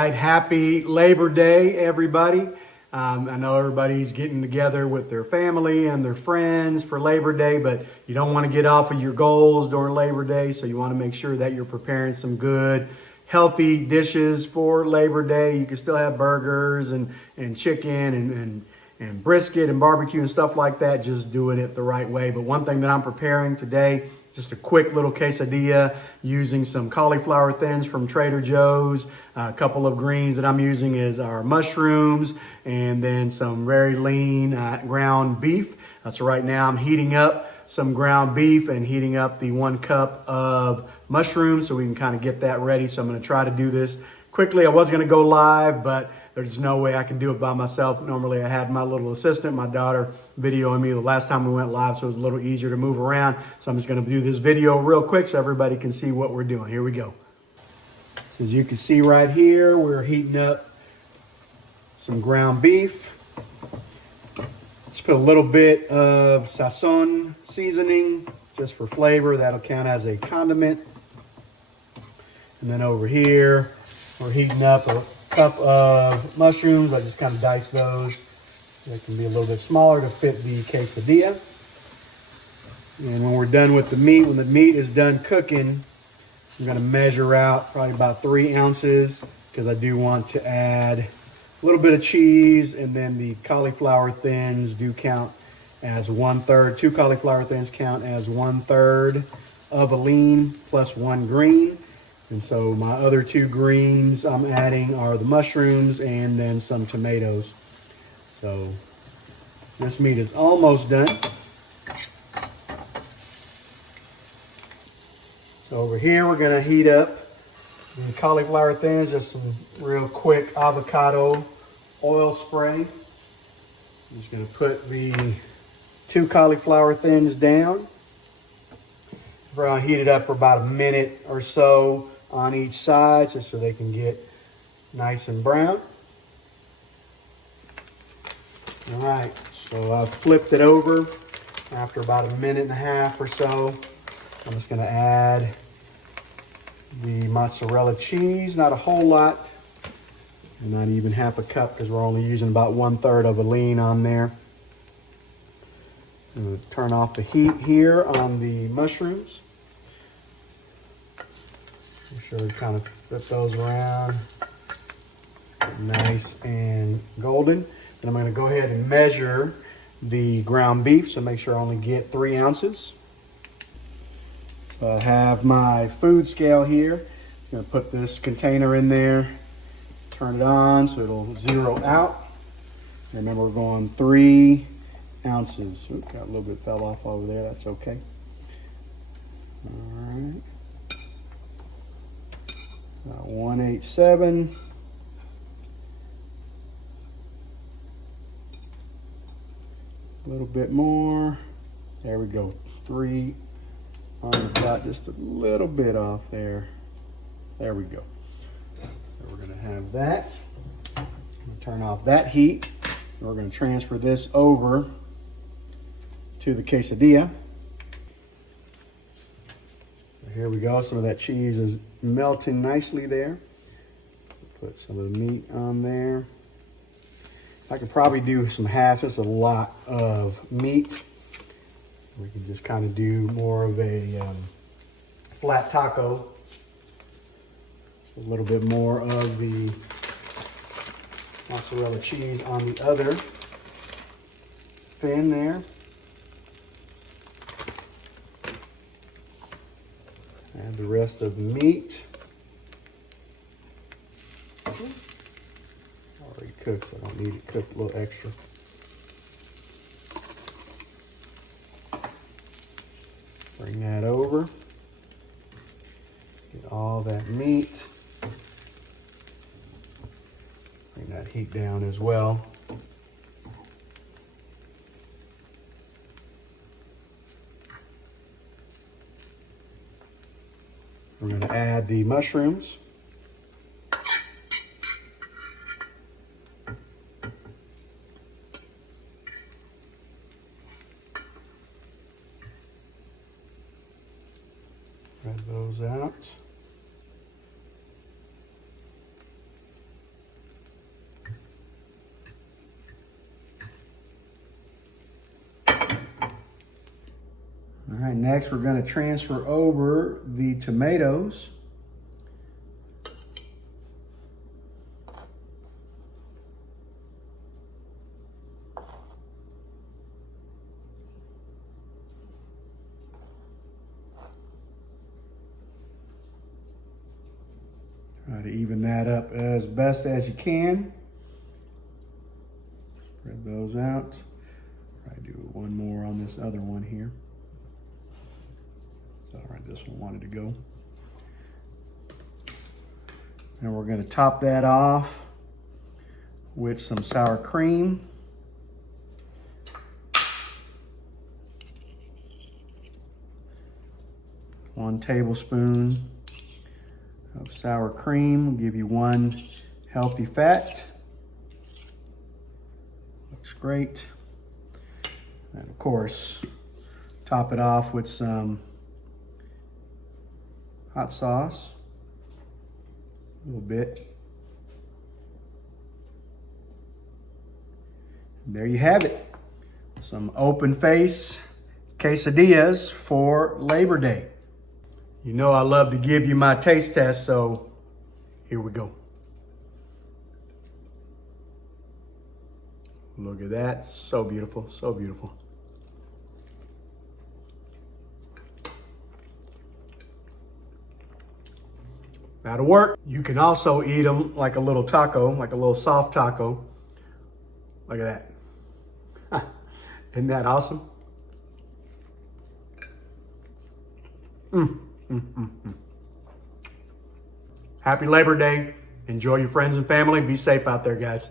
right, happy Labor Day, everybody. I know everybody's getting together with their family and their friends for Labor Day, but you don't want to get off of your goals during Labor Day, so you want to make sure that you're preparing some good, healthy dishes for Labor Day. You can still have burgers and chicken and brisket and barbecue and stuff like that, just doing it the right way. But one thing that I'm preparing today, just a quick little quesadilla using some cauliflower thins from Trader Joe's. A couple of greens that I'm using is our mushrooms and then some very lean ground beef. So right now I'm heating up some ground beef and heating up the 1 cup of mushrooms so we can kind of get that ready. So I'm going to try to do this quickly. I was going to go live, but there's no way I can do it by myself. Normally I had my little assistant, my daughter, videoing me the last time we went live, so it was a little easier to move around. So I'm just going to do this video real quick so everybody can see what we're doing. Here we go. So as you can see right here, we're heating up some ground beef. Let's put a little bit of Sazon seasoning just for flavor. That'll count as a condiment. And then over here, we're heating up a cup of mushrooms. I just kind of dice those. They can be a little bit smaller to fit the quesadilla. And when we're done with the meat, when the meat is done cooking, I'm going to measure out probably about 3 ounces because I do want to add a little bit of cheese, and then the cauliflower thins do count as 1/3. 2 cauliflower thins count as 1/3 of a lean plus 1 green. And so my other 2 greens I'm adding are the mushrooms and then some tomatoes. So this meat is almost done. So over here we're going to heat up the cauliflower thins, just some real quick avocado oil spray. I'm just going to put the 2 cauliflower thins down. We're going to heat it up for about a minute or so on each side just so they can get nice and brown. All right, so I've flipped it over after about a minute and a half or so. I'm just going to add the mozzarella cheese, not a whole lot, and not even half a cup because we're only using about 1/3 of a lean on there. I'm going to turn off the heat here on the mushrooms. Make sure we kind of flip those around, nice and golden. And I'm going to go ahead and measure the ground beef, so make sure I only get 3 ounces. I have my food scale here. I'm going to put this container in there, turn it on so it'll zero out. Remember, we're going 3 ounces. Ooh, got a little bit fell off over there. That's okay. All right. 187. A little bit more. There we go. 3 on the dot, just a little bit off there. There we go. So we're going to have that. I'm going to turn off that heat. We're going to transfer this over to the quesadilla. So here we go. Some of that cheese is melting nicely there. Put some of the meat on there. I could probably do some halves. It's a lot of meat. We can just kind of do more of a flat taco. A little bit more of the mozzarella cheese on the other fin there. Add the rest of the meat. Already cooked, so I don't need it cooked a little extra. Bring that over. Get all that meat. Bring that heat down as well. We're going to add the mushrooms. Spread those out. All right, next we're going to transfer over the tomatoes. Try to even that up as best as you can. Spread those out. Try to do one more on this other one here. All right, this one wanted to go. And we're going to top that off with some sour cream. One tablespoon of sour cream will give you one healthy fat. Looks great. And of course, top it off with some hot sauce, a little bit. And there you have it. Some open face quesadillas for Labor Day. You know I love to give you my taste test, so here we go. Look at that, so beautiful, so beautiful. That'll work. You can also eat them like a little taco, like a little soft taco. Look at that. Isn't that awesome? Happy Labor Day. Enjoy your friends and family. Be safe out there, guys.